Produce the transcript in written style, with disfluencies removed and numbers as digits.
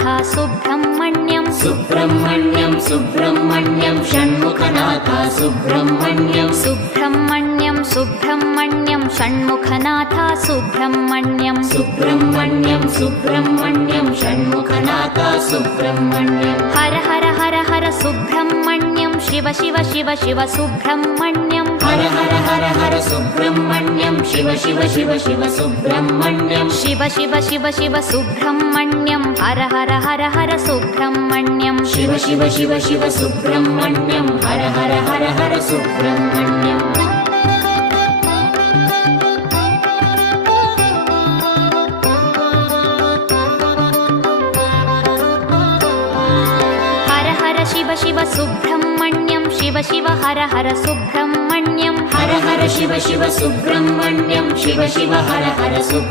Shanmukhanath Subrahmanyam Subrahmanyam Subrahmanyam Shanmukhanath Subrahmanyam Subrahmanyam Subrahmanyam Shanmukhanath Subrahmanyam Subrahmanyam Subrahmanyam Shanmukhanath Subrahmanyam Har Har Har Har Subrahmanyam Shiva Shiva Shiva Shiva Subrahmanyam Har Har Har Har Subrahmanyam Shiva Shiva Shiva Shiva Subrahmanyam Shiva Shiva Shiva Shiva Subrahmanyam Har Har Har Har Subrahmanyam Shiva Shiva Shiva Shiva Subrahmanyam Har Har Har Har Subrahmanyam Har Har Shiva Shiva Subrahmanyam Shiva Shiva Har Har Subrahmanyam Har Har Shiva Shiva Subrahmanyam Shiva Shiva Har Har